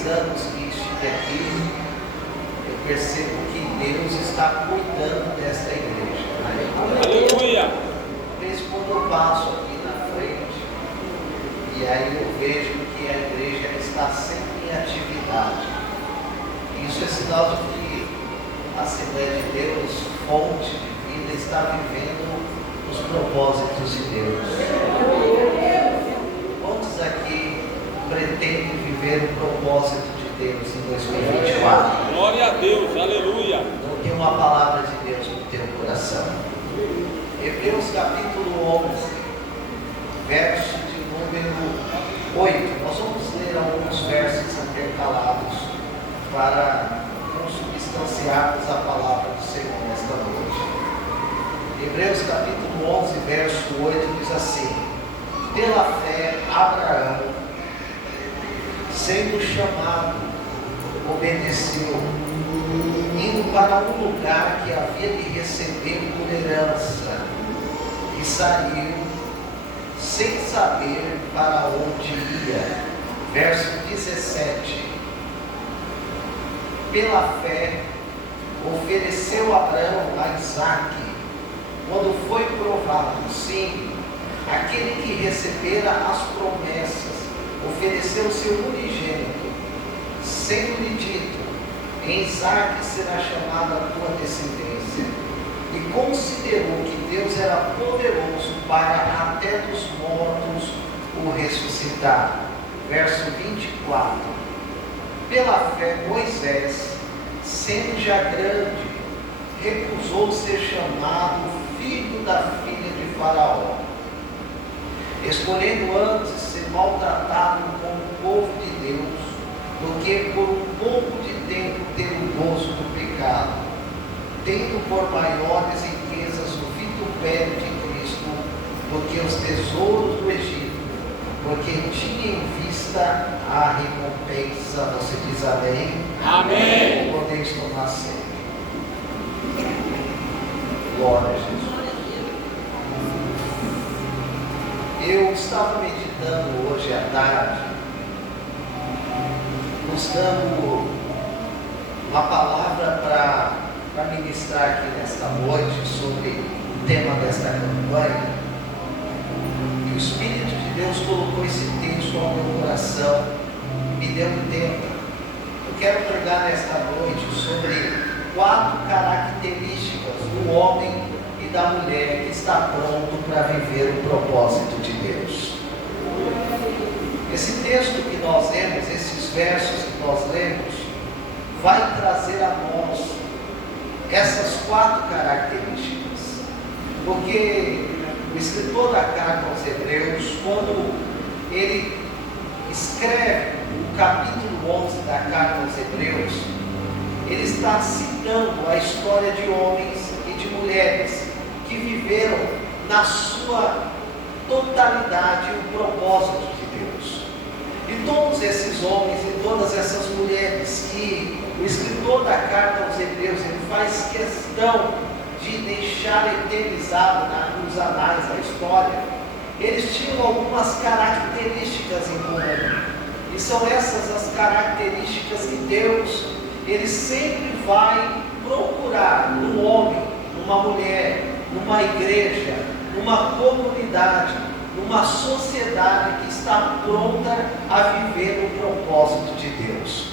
3 anos que estive aqui, eu percebo que Deus está cuidando desta igreja. Aleluia! Desde quando eu passo aqui na frente, e aí eu vejo que a igreja está sempre em atividade. Isso é sinal de que a Assembleia de Deus, fonte de vida, está vivendo os propósitos de Deus. Quantos aqui pretendem viver o propósito de Deus em 2024? Glória a Deus, aleluia! Não tem uma palavra de Deus no teu coração. Hebreus capítulo 11, verso de número 8. Nós vamos ler alguns versos intercalados para consubstanciarmos a palavra do Senhor nesta noite. Hebreus capítulo 11, verso 8 diz assim: pela fé, Abraão, sendo chamado, obedeceu, indo para um lugar que havia de receber por herança, e saiu sem saber para onde ia. Verso 17: pela fé, ofereceu Abraão a Isaque, quando foi provado, sim, aquele que recebera as promessas, ofereceu seu unigênito, sendo-lhe dito: em Isaque será chamada a tua descendência. E considerou que Deus era poderoso para até dos mortos o ressuscitar. Verso 24: pela fé Moisés, sendo já grande, recusou ser chamado filho da filha de Faraó, escolhendo antes ser maltratado como o povo de Deus, do que por um pouco de tempo ter o gozo do pecado, tendo por maiores riquezas o vitupério de Cristo do que os tesouros do Egito, porque tinha em vista a recompensa. Você diz amém? Amém! Podeis tomar sempre. Glória a Jesus. Eu estava meditando hoje à tarde, buscando uma palavra para ministrar aqui nesta noite sobre o tema desta campanha. E o Espírito de Deus colocou esse texto ao meu coração e me deu um tempo. Eu quero pregar nesta noite sobre 4 características do homem e da mulher que está pronto para viver o propósito de Deus. Esse texto que nós lemos, esses versos que nós lemos, vai trazer a nós essas 4 características. Porque o escritor da carta aos Hebreus, quando ele escreve o capítulo 11 da carta aos Hebreus, ele está citando a história de homens e de mulheres que viveram na sua totalidade o propósito de Deus. E todos esses homens e todas essas mulheres que o escritor da carta aos Hebreus ele faz questão de deixar eternizado nos anais da história, eles tinham algumas características em comum. E são essas as características que Deus ele sempre vai procurar num homem, numa mulher, numa igreja, numa comunidade, numa sociedade que está pronta a viver o propósito de Deus.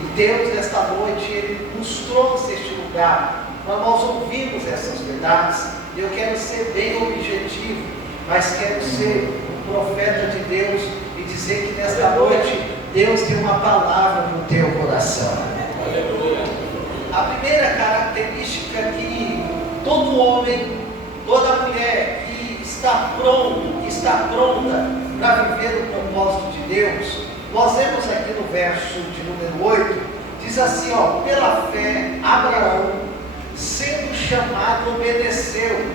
E Deus, nesta noite, Ele nos trouxe este lugar para nós ouvirmos essas verdades. Eu quero ser bem objetivo, mas quero ser um profeta de Deus e dizer que nesta noite Deus tem uma palavra no teu coração. Aleluia! A primeira característica que todo homem, toda mulher que está pronto, que está pronta para viver o propósito de Deus, nós vemos aqui no verso de número 8, diz assim, pela fé Abraão, sendo chamado, obedeceu,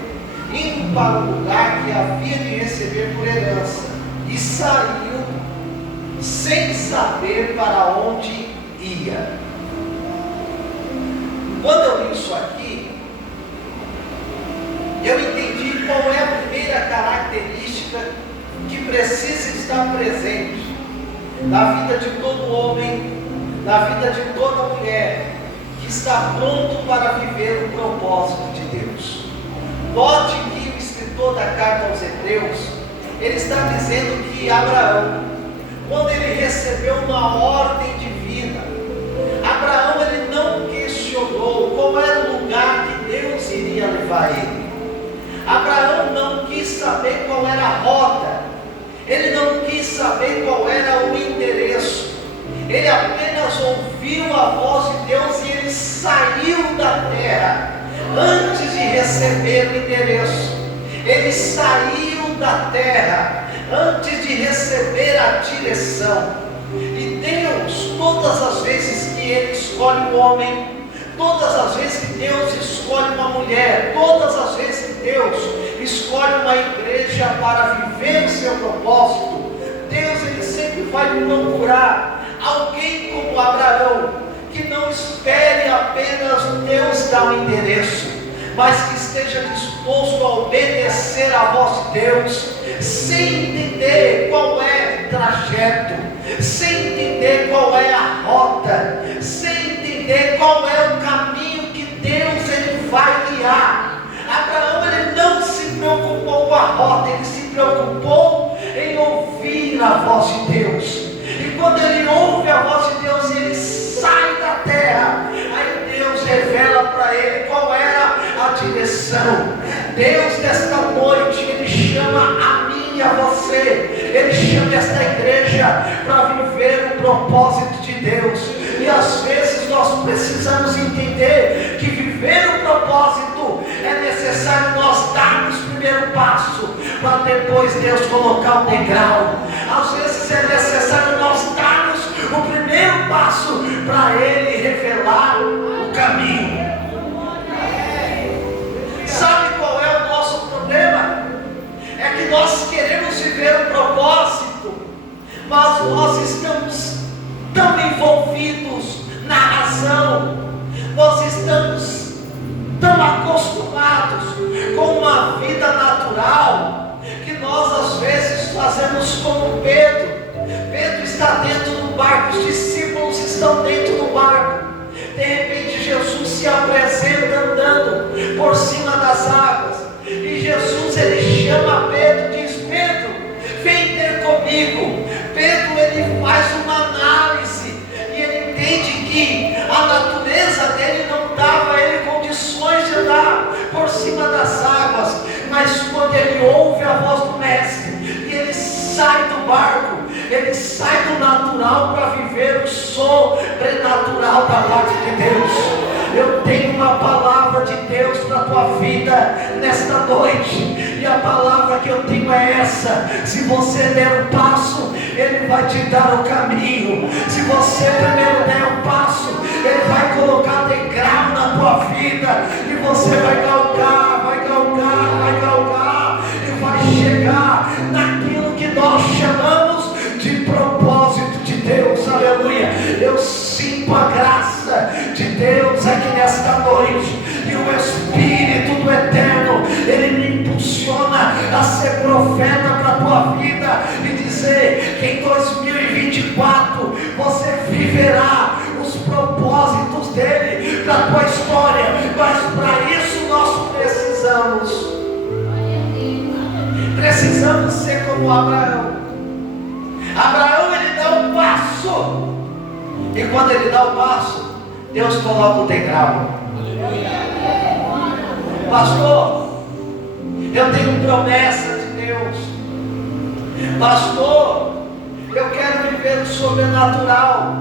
indo para o lugar que havia de receber por herança, e saiu sem saber para onde ia. Quando eu li isso aqui, eu entendi qual é a primeira característica que precisa estar presente na vida de todo homem, na vida de toda mulher que está pronto para viver o propósito de Deus. Note que o escritor da carta aos Hebreus, ele está dizendo que Abraão, quando ele recebeu uma ordem divina, Abraão ele não questionou qual era o lugar que Deus iria levar ele. Abraão não quis saber qual era a rota, ele não quis saber qual era o endereço, ele apenas ouviu a voz de Deus e ele saiu da terra antes de receber o endereço. Ele saiu da terra antes de receber a direção. E Deus, todas as vezes que Ele escolhe um homem, todas as vezes que Deus escolhe uma mulher, todas as vezes que Deus escolhe uma igreja para viver o seu propósito, Deus ele sempre vai procurar alguém como Abraão, que não espere apenas Deus dar um endereço, mas que esteja disposto a obedecer à voz de Deus, sem entender qual é o trajeto, sem entender qual é a rota, sem entender qual é o caminho que Deus ele vai guiar. Abraão ele não se preocupou com a rota, ele se preocupou em ouvir a voz de Deus. E quando ele ouve a voz de Deus, ele sai da terra. Aí Deus revela para ele qual era a direção. Deus nesta noite, ele chama a mim e a você, ele chama esta igreja para viver o propósito de Deus. E às vezes nós precisamos entender que viver o propósito é necessário nós darmos o primeiro passo, para depois Deus colocar o degrau. Às vezes é necessário nós darmos o primeiro passo para Ele revelar o caminho. Sabe qual é o nosso problema? É que nós queremos viver o propósito, mas nós estamos tão envolvidos na razão, nós estamos tão acostumados com uma vida natural, que nós às vezes fazemos como Pedro. Pedro está dentro do barco, os discípulos estão dentro do barco, de repente Jesus se apresenta andando por cima das águas, e Jesus ele chama Pedro e diz: Pedro, vem ter comigo. Pedro ele faz uma análise e ele entende que a natureza dele não dava a ele condições de andar por cima das águas, mas quando ele ouve a voz do mestre e ele sai do barco, ele sai do natural para viver o sobrenatural da parte de Deus. Eu tenho uma palavra de Deus para a tua vida nesta noite, e a palavra que eu tenho é essa: se você der um passo, Ele vai te dar o caminho. Se você primeiro der um passo, Ele vai colocar degrau na tua vida, e você vai galgar, vai galgar, vai galgar, e vai chegar naquilo que nós chamamos de propósito de Deus. Aleluia. Eu sinto a graça de Deus aqui nesta noite, e o Espírito do Eterno ele me impulsiona a ser profeta para a tua vida e dizer que em 2024 você viverá os propósitos dele para a tua história. Mas para isso nós precisamos ser como Abraão. Abraão ele dá um passo, e quando ele dá o passo, Deus coloca o degrau. Pastor, eu tenho promessa de Deus. Pastor, eu quero viver o sobrenatural.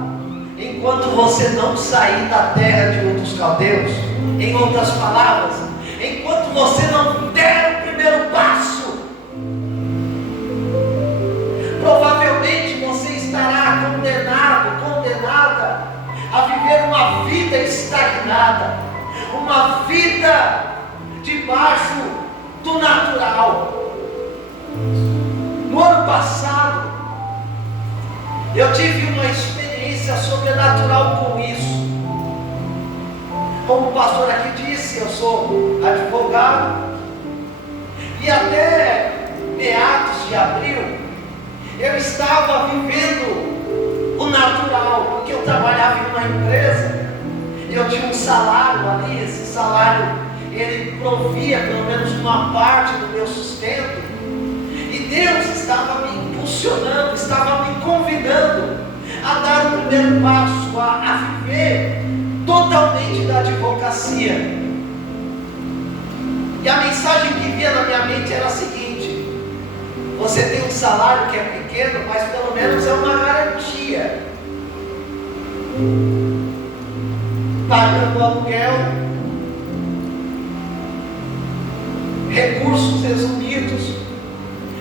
Enquanto você não sair da terra de outros caldeus, em outras palavras, enquanto você não der o primeiro passo, provavelmente você estará condenada a viver uma vida estagnada, uma vida debaixo do natural. No ano passado, eu tive uma experiência sobrenatural com isso. Como o pastor aqui disse, eu sou advogado, e até meados de abril eu estava vivendo natural, porque eu trabalhava em uma empresa, eu tinha um salário ali, esse salário, ele provia pelo menos uma parte do meu sustento, e Deus estava me impulsionando, estava me convidando a dar o primeiro passo, a viver totalmente da advocacia. E a mensagem que vinha na minha mente era a seguinte: você tem um salário que é pequeno, mas pelo menos é uma garantia. Pagando aluguel, recursos resumidos.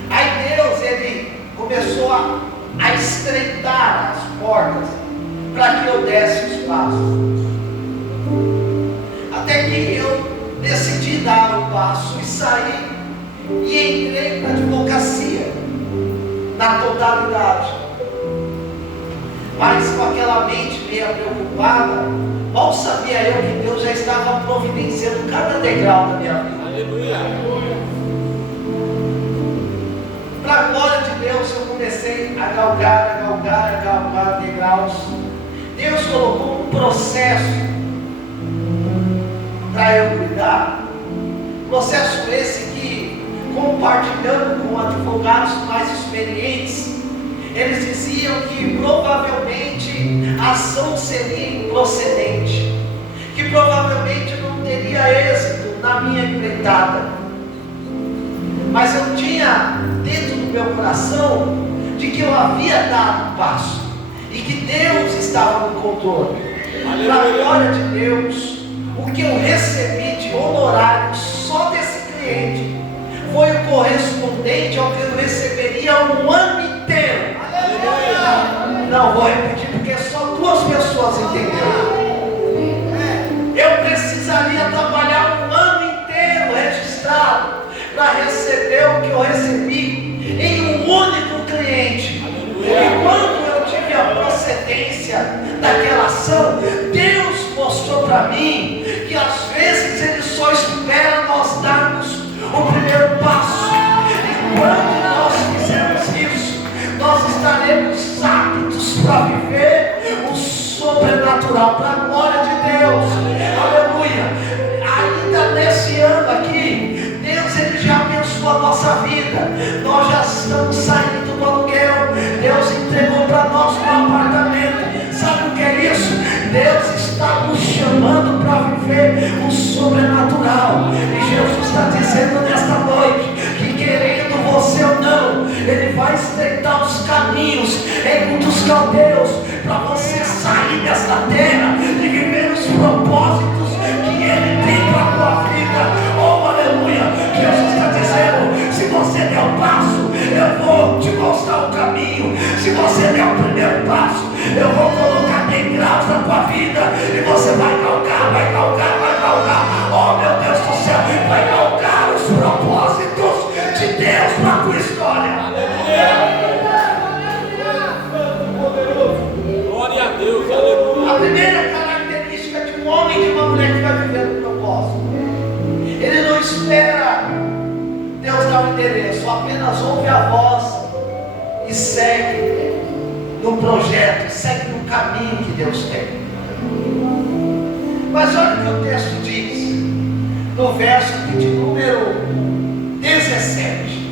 Aí Deus, ele começou a estreitar as portas para que eu desse os passos. Até que eu decidi dar o passo e sair e entrei para a advocacia na totalidade, mas com aquela mente meio preocupada. Mal sabia eu que Deus já estava providenciando cada degrau da minha vida. Aleluia. Para a glória de Deus, eu comecei a galgar degraus. Deus colocou um processo para eu cuidar. Processo esse que, compartilhando com advogados mais experientes, eles diziam que provavelmente a ação seria improcedente, que provavelmente não teria êxito na minha empreitada. Mas eu tinha dentro do meu coração de que eu havia dado um passo e que Deus estava no controle. Para a glória de Deus, o que eu recebi de honorário só desse cliente foi o correspondente ao que eu receberia um ano inteiro. Não, vou repetir porque só 2 pessoas entenderam. Eu precisaria trabalhar um ano inteiro registrado para receber o que eu recebi em um único cliente. E quando eu tive a procedência daquela ação, Deus mostrou para mim que às vezes Ele só espera nós darmos o primeiro passo. E quando nós fizermos isso, nós estaremos aptos para viver o sobrenatural, para a glória de Deus. Aleluia. Ainda nesse ano aqui, Deus, Ele já abençoou a nossa vida. Nós já estamos saindo do aluguel. Deus entregou para nós um apartamento. Sabe o que é isso? Deus está nos chamando para viver o sobrenatural. E Jesus está dizendo nesta noite que, querendo você ou não, Ele vai estreitar os caminhos em dos caldeus para você sair desta terra e viver os propósitos que Ele tem para a tua vida. Oh, aleluia! Jesus está dizendo: se você der o passo, eu vou te mostrar o caminho. Se você der o primeiro passo, eu vou colocar degraus na tua vida e você vai galgar, vai galgar, vai galgar. Oh, meu Deus do céu, vai galgar os propósitos de Deus para a tua história. Glória a Deus, aleluia. A primeira característica de um homem e de uma mulher que vai viver no propósito: ele não espera Deus dar o endereço, apenas ouve a voz e segue no projeto, segue no caminho que Deus tem. Mas olha o que o texto diz no verso de número 17.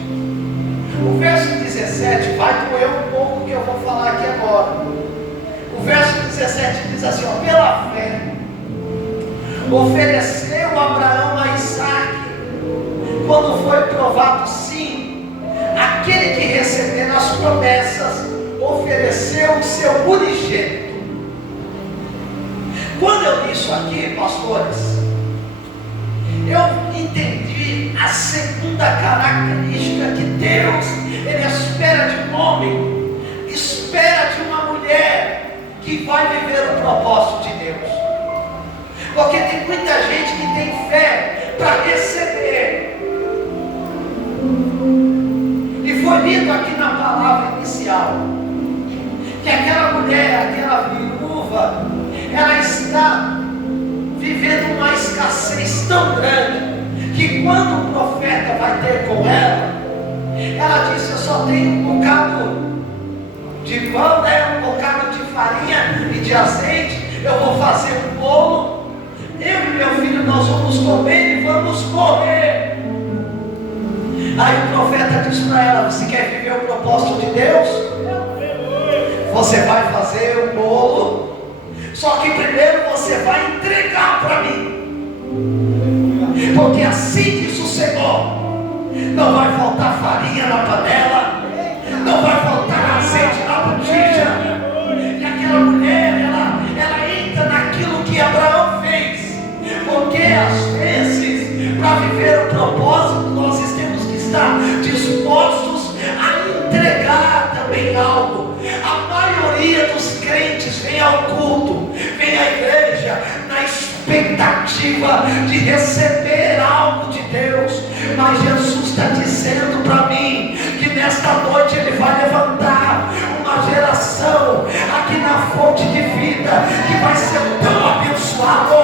O verso 17 vai doer um pouco o que eu vou falar aqui agora. O verso 17 diz assim: ó, pela fé ofereceu Abraão a Isaac, quando foi provado sim, aquele que recebendo as promessas ofereceu o seu unigênito. Quando eu li isso aqui, pastores, eu entendi a segunda característica que Deus, Ele espera de um homem, espera de uma mulher que vai viver o propósito de Deus. Porque tem muita gente que tem fé para receber. E foi lido aqui na palavra inicial que aquela mulher, aquela viúva, ela está vivendo uma escassez tão grande que quando o profeta vai ter com ela, ela disse: eu só tenho um bocado de pão, um bocado de farinha e de azeite, eu vou fazer um bolo, eu e meu filho nós vamos comer e vamos morrer. Aí o profeta diz para ela: você quer viver o propósito de Deus? Você vai fazer o bolo, só que primeiro você vai entregar para mim, porque assim diz o Senhor: não vai faltar farinha na panela, não vai faltar azeite na botija. E aquela mulher, ela entra naquilo que Abraão fez, porque às vezes, para viver o propósito, nós temos que estar dispostos a entregar também algo. A maioria dos crentes vem ao culto, vem à igreja na expectativa de receber algo de Deus, mas Jesus está dizendo para mim que nesta noite Ele vai levantar uma geração aqui na fonte de vida que vai ser tão abençoada,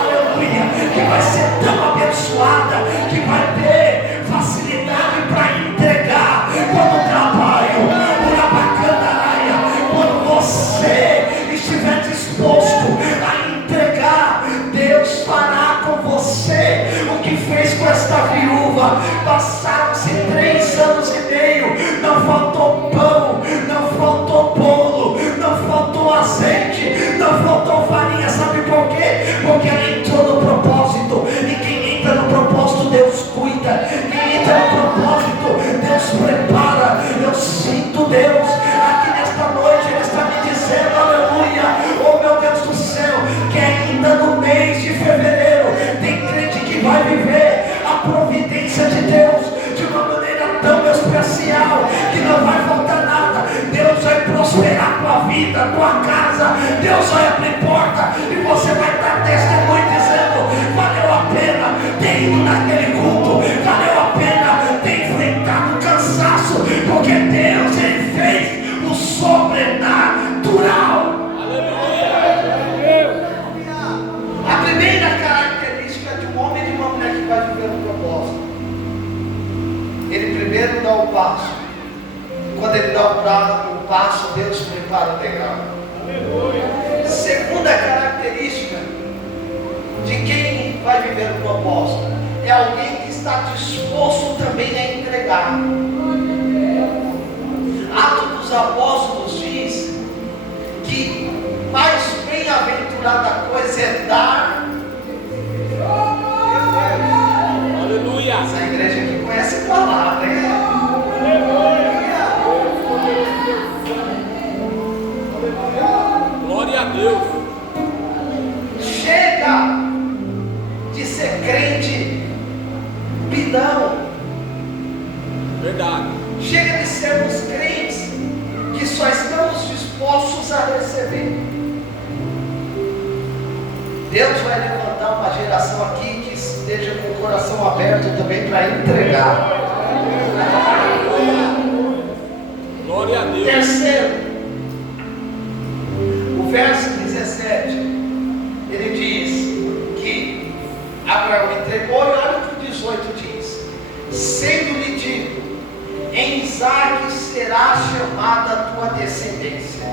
aleluia, que vai ser tão abençoada, que vai ter facilidade para entregar quando o trabalho, quando você estiver disposto a entregar, Deus fará com você o que fez com esta viúva. Passaram-se 3 anos e meio, não faltou pão, não faltou bolo, não faltou azeite, não faltou farinha. Sabe por quê? Porque ela entrou no propósito, e quem entra no propósito, Deus cuida. Quem entra no propósito, Deus prepara. Eu sinto Deus aqui nesta noite, Ele está me dizendo, aleluia, oh meu Deus do céu, que ainda no mês de fevereiro tem crente que vai viver a providência de Deus de uma maneira tão especial que não vai faltar nada. Deus vai prosperar tua vida, tua casa, Deus vai abrir porta e você vai dar testemunho dizendo: valeu a pena ter ido naquele culto, valeu a pena ter enfrentado o cansaço, porque Deus, Ele fez o sobrenatural. A primeira característica de um homem e de uma mulher que vai viver um propósito: ele primeiro dá o passo. Quando ele dá o passo, Deus prepara o degrau. Segunda característica de quem vai viver um propósito: é alguém que está disposto também a entregar. Atos dos Apóstolos diz que mais bem-aventurada coisa é dar. Aleluia. Essa igreja aqui conhece a palavra, hein? Glória a Deus. Chega de ser crente pidão. Verdade. Chega de sermos crentes que só estamos dispostos a receber. Deus vai levantar uma geração aqui que esteja com o coração aberto também para entregar. Glória a Deus. Terceiro, o verso 17, ele diz que Abraão entregou, e olha o que o 18 diz: sendo-lhe dito, em Isaque será chamada a tua descendência.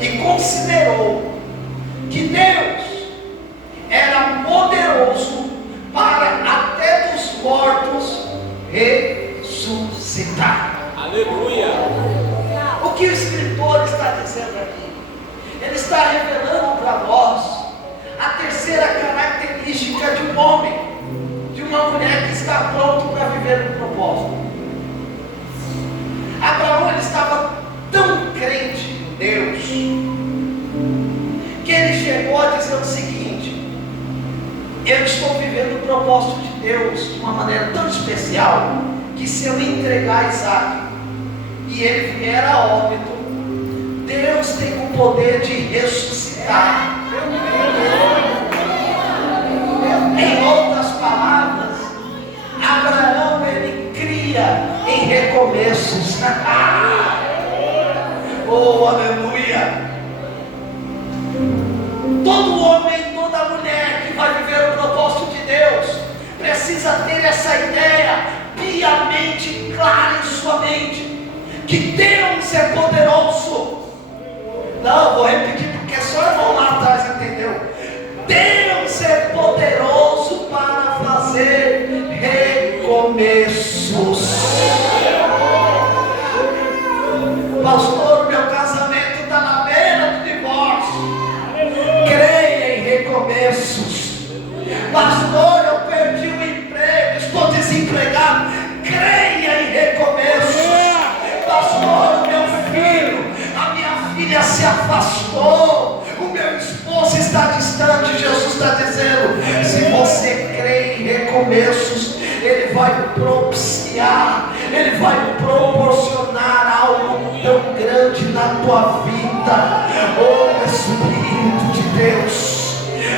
E considerou que Deus era poderoso para até dos mortos ressuscitar. Aleluia. O que o escritor está dizendo aqui? Ele está revelando para nós a terceira característica de um homem, de uma mulher que está pronto para viver um propósito. Abraão, ele estava tão crente em Deus que ele chegou a dizer o seguinte: eu estou vivendo o propósito de Deus de uma maneira tão especial, que se eu entregar Isaque e ele vier a óbito, Deus tem o poder de ressuscitar. Em outras palavras, Abraão, ele cria em recomeços. Oh, aleluia! Todo homem, toda mulher que vai viver o propósito de Deus precisa ter essa ideia piamente clara em sua mente, que Deus é poderoso Não, vou repetir porque só o irmão lá atrás entendeu. Deus é poderoso para fazer recomeços. Pastor, meu casamento está na beira do divórcio. Creia em recomeços. Pastor, eu perdi o emprego, estou desempregado. Creia em recomeços. Pastor, meu filho, a minha filha se afastou, o meu esposo está distante. Jesus está dizendo: se você crê em recomeços, Ele vai propiciar, Ele vai proporcionar algo tão grande na tua vida. Oh Espírito de Deus,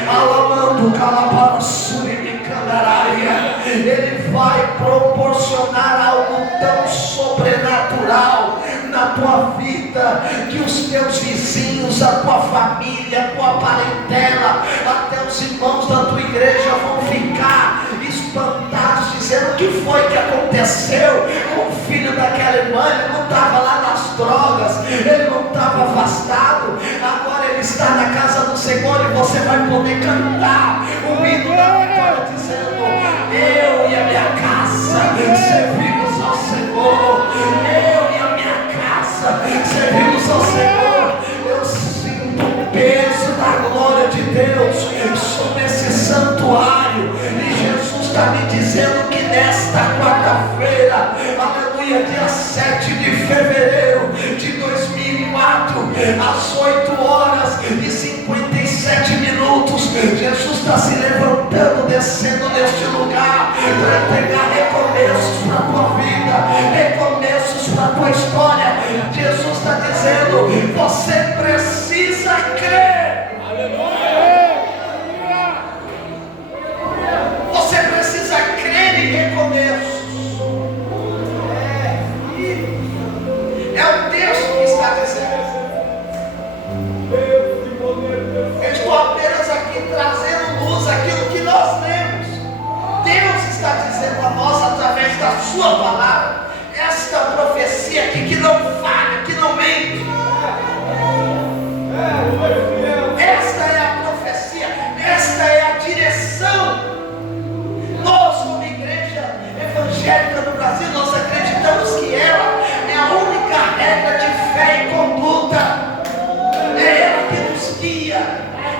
alamando calabaçuri candararia, Ele vai proporcionar algo tão sobrenatural na tua vida, que os teus vizinhos, a tua família, a tua parentela, até os irmãos da tua igreja vão ficar espantados, dizendo: o que foi que aconteceu com o filho daquela irmã? Ele não estava lá nas drogas, ele não estava afastado, agora ele está na casa do Senhor, e você vai poder cantar o hino da vitória, dizendo: eu e a minha casa servimos ao Senhor, eu e a minha casa servimos ao Senhor. Eu sinto o peso da glória de Deus sobre esse santuário, e Jesus está me dizendo que nesta quarta-feira, aleluia, dia 7 de fevereiro de 2004, às 8h57, Jesus está se levantando, descendo neste lugar, para entregar recomeços para a tua vida, recomeços para a tua história. Jesus está dizendo: você precisa crer. Você precisa crer em recomeços. É o texto que está dizendo. Eu estou apenas aqui trazendo luz àquilo que nós lemos. Deus está dizendo a nós, através da sua palavra, esta profecia aqui que não falha, que não mente. Esta é a profecia, esta é a direção. Nós, como igreja evangélica no Brasil, nós acreditamos que ela é a única regra de fé e conduta. É ela que nos guia,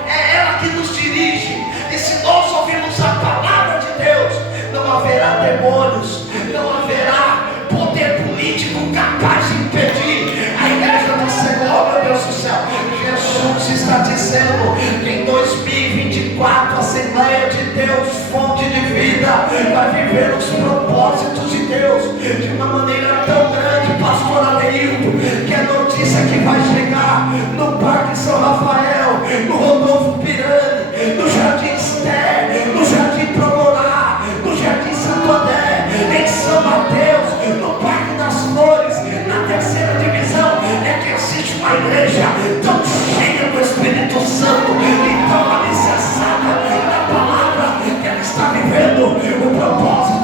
é ela que nos dirige. E se nós ouvirmos a palavra de Deus, não haverá demônios, não haverá poder político capaz de impedir a igreja do Senhor. Meu Deus do céu, Jesus está dizendo que em 2024 a Assembleia de Deus, fonte de vida, vai viver os propósitos de Deus de uma maneira tão grande, pastor Adeildo, que a notícia que vai chegar no Parque São Rafael, no Rodolfo Pirani, no Jardim Esté, no Jardim Promorá, no Jardim Santo André, em São Mateus, no Parque das Flores, na terceira divisão, é que existe uma igreja tão cheia do Espírito Santo e tão alicerçada na palavra, que ela está vivendo o propósito.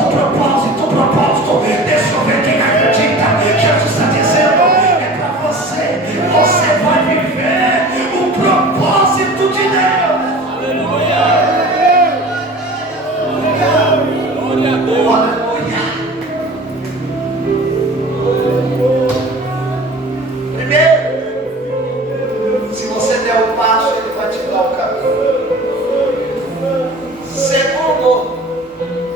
Deixa eu ver quem acredita. Jesus está dizendo: é para você, você vai viver o propósito de Deus. Aleluia. Glória a Deus. Aleluia. Primeiro, se você der o passo, Ele vai te dar o caminho. Segundo,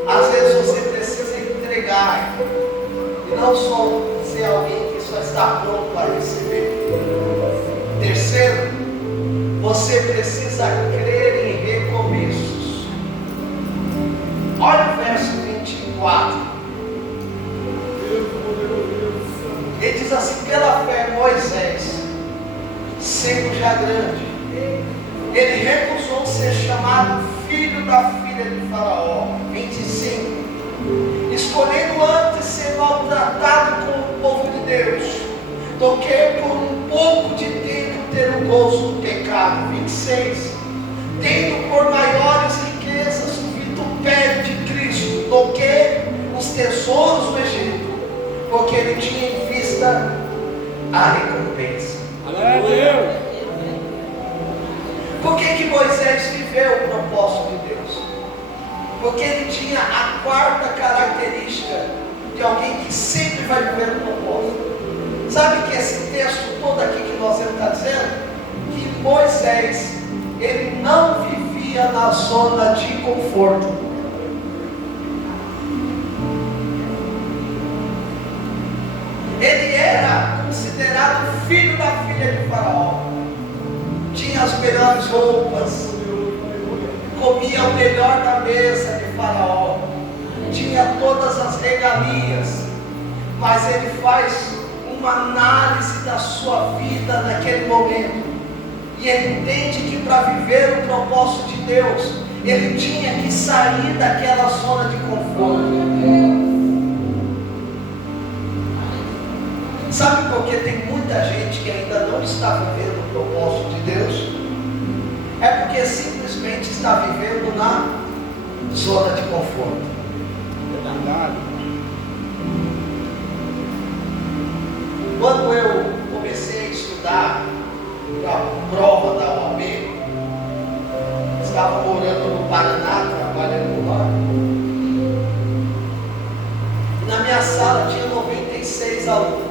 às vezes você precisa entregar e não só ser alguém que só está pronto para receber. Terceiro, você precisa crer em recomeços. Olha o verso 24. Ele diz assim: pela fé Moisés, sendo já grande, ele recusou ser chamado filho da filha de Faraó. 25. Escolhendo antes ser maltratado com o povo de Deus, do que por um pouco de tempo ter o gozo do pecado. 26. Tendo por maiores riquezas o vitupério de Cristo do que os tesouros do Egito, porque ele tinha em vista a recompensa. Aleluia. que Moisés viveu o propósito de Deus? Porque ele tinha a quarta característica de alguém que sempre vai viver o propósito. Sabe que esse texto todo aqui que nós estamos dizendo? Que Moisés, ele não vivia na zona de conforto. Ele era considerado filho da filha de Faraó. Tinha as melhores roupas, comia o melhor da mesa de Faraó, tinha todas as regalias, mas ele faz uma análise da sua vida naquele momento, e ele entende que para viver o propósito de Deus, ele tinha que sair daquela zona de conforto. Sabe por que tem muita gente que ainda não está vivendo o propósito de Deus? É porque simplesmente está vivendo na zona de conforto. É verdade. Quando eu comecei a estudar para a prova da OAB, estava morando no Paraná, trabalhando lá. Na minha sala tinha 96 alunos.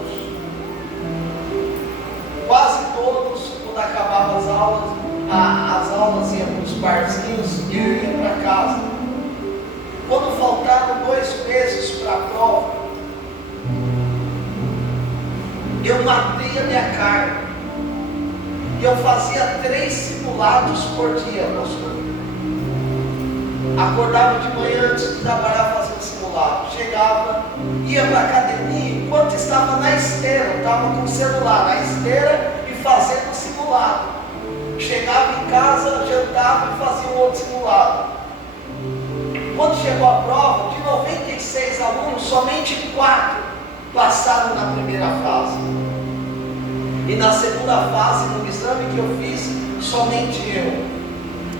Quase todos, quando acabavam as aulas iam para os barzinhos e eu ia para casa. Quando faltavam 2 meses para a prova, eu matei a minha carne. E eu fazia 3 simulados por dia, pastor. Acordava de manhã antes de trabalhar fazendo simulado. Chegava, ia para a academia, enquanto estava na esteira, eu estava com o celular na esteira e fazendo simulado. Chegava em casa, jantava e fazia um outro simulado. Quando chegou a prova, de 96 alunos, somente 4 passaram na primeira fase. E na segunda fase, no exame que eu fiz, somente eu.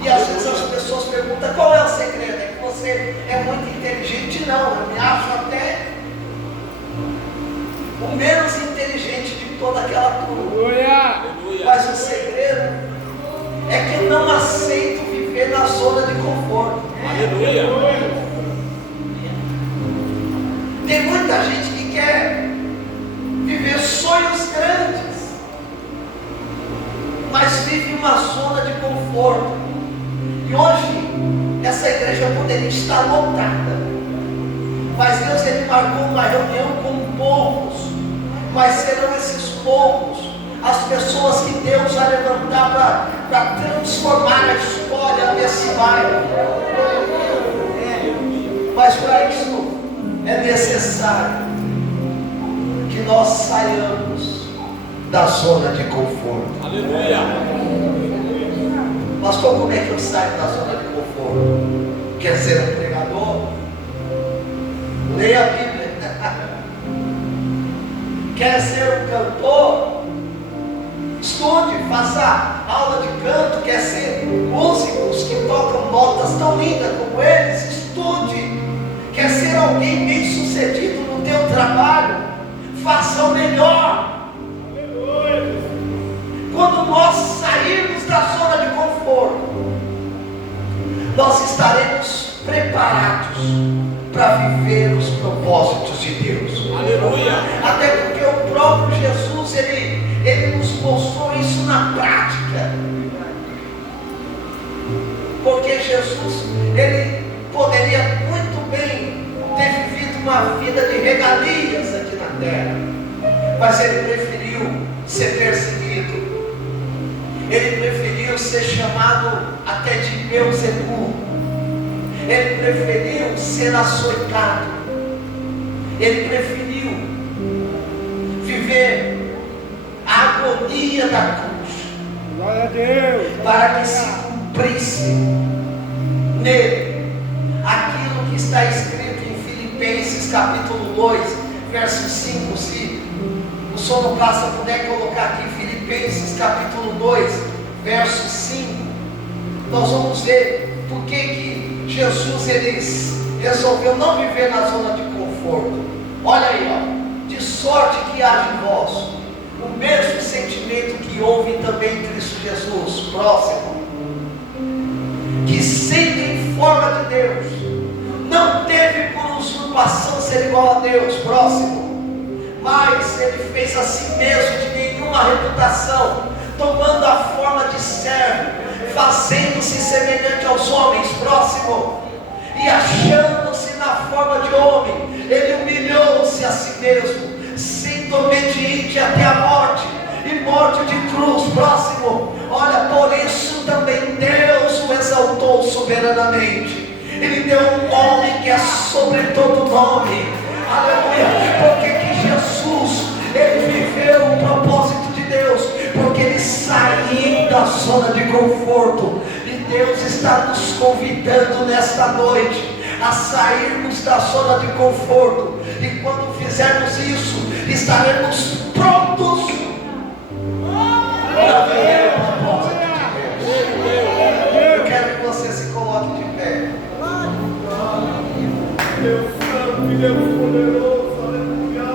E às vezes as pessoas perguntam, qual é o segredo? É que você é muito inteligente? Não, eu me acho até o menos inteligente de toda aquela turma. Mas o segredo é que eu não aceito viver na zona de conforto. Tem muita gente que quer viver sonhos grandes, mas vive uma zona de conforto. E hoje, essa igreja poderia estar lotada, mas Deus ele marcou uma reunião com povos, mas serão esses povos, as pessoas que Deus vai levantar para transformar a história desse bairro. Mas para isso, é necessário que nós saiamos da zona de conforto. Aleluia! Pastor, como é que eu saio da zona de conforto? Quer ser um pregador? Leia a Bíblia. Quer ser um cantor? Estude, faça aula de canto. Quer ser músicos que tocam notas tão lindas como eles? Estude. Quer ser alguém bem sucedido no teu trabalho? Faça o melhor. Quando nós sairmos da zona de conforto, nós estaremos preparados para viver os propósitos de Deus. Aleluia! Até porque o próprio Jesus, ele nos mostrou isso na prática. Porque Jesus, ele poderia muito bem ter vivido uma vida de regalias aqui na terra, mas ele preferiu ser perseguido. Ele preferiu ser chamado até de Beelzebul. Ele preferiu ser açoitado. Ele preferiu viver a agonia da cruz. Glória a Deus. Para que se cumprisse nele aquilo que está escrito em Filipenses capítulo 2, verso 5. Se o sonoplasta puder colocar aqui Filipenses capítulo 2, verso 5, nós vamos ver por que Jesus ele resolveu não viver na zona de conforto. Olha aí, ó, de sorte que haja em vós o mesmo sentimento que houve também em Cristo Jesus. Próximo. que sendo em forma de Deus, não teve por usurpação ser igual a Deus, próximo, mas ele fez a si mesmo de nenhuma reputação, tomando a forma de servo, fazendo-se semelhante aos homens, próximo, e achando-se na forma de homem, ele humilhou-se a si mesmo, sendo obediente até a morte, e morte de cruz, próximo. Olha, por isso também Deus o exaltou soberanamente. Ele deu um nome que é sobre todo nome. Aleluia. Porque que Jesus, ele viveu o propósito de Deus, porque ele saiu da zona de conforto. E Deus está nos convidando nesta noite a sairmos da zona de conforto. E quando fizermos isso, estaremos prontos para viver o propósito de Deus. Eu quero que você se coloque de pé. Deus santo e Deus poderoso, aleluia.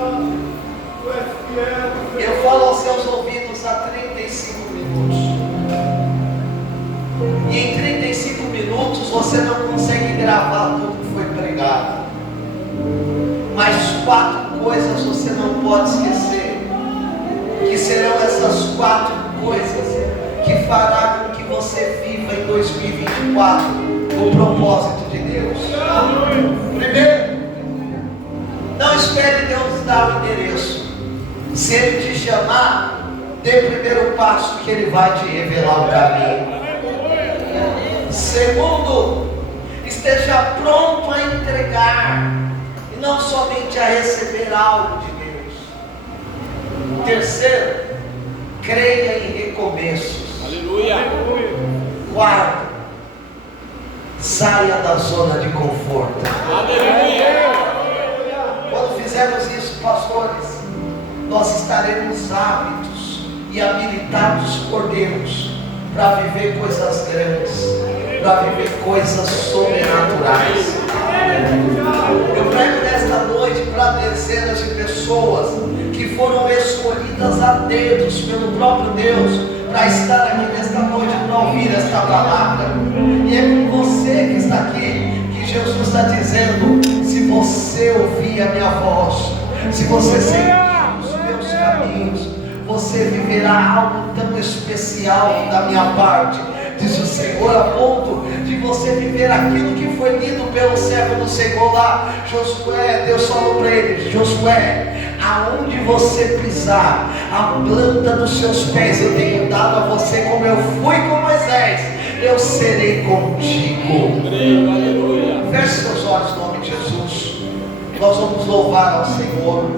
Tu és fiel. Eu falo aos seus ouvidos há 35 minutos. E em 35 minutos você não consegue gravar tudo que foi pregado. Mas 4 coisas você não pode esquecer. Que serão essas 4 coisas que fará com que você viva em 2024 o propósito de Deus. Primeiro, não espere Deus dar o endereço. Se Ele te chamar, dê o primeiro passo, que Ele vai te revelar o caminho. Segundo, esteja pronto a entregar e não somente a receber algo de Deus. Terceiro, creia em recomeços. Aleluia. Quarto, saia da zona de conforto. Aleluia. Quando fizermos isso, pastores, nós estaremos aptos e habilitados por Deus para viver coisas grandes, para viver coisas sobrenaturais. Eu prego nesta noite para dezenas de pessoas que foram escolhidas a dedos pelo próprio Deus para estar aqui nesta noite, para ouvir esta palavra. E é com você que está aqui que Jesus está dizendo: se você ouvir a minha voz, se você seguir os meus caminhos, você viverá algo tão especial da minha parte, diz o Senhor, a ponto de você viver aquilo que foi lido pelo servo do Senhor lá, Josué. Deus falou para ele: Josué, aonde você pisar, a planta dos seus pés eu tenho dado a você, como eu fui com Moisés, eu serei contigo. Aleluia. Feche seus olhos em nome de Jesus. Nós vamos louvar ao Senhor.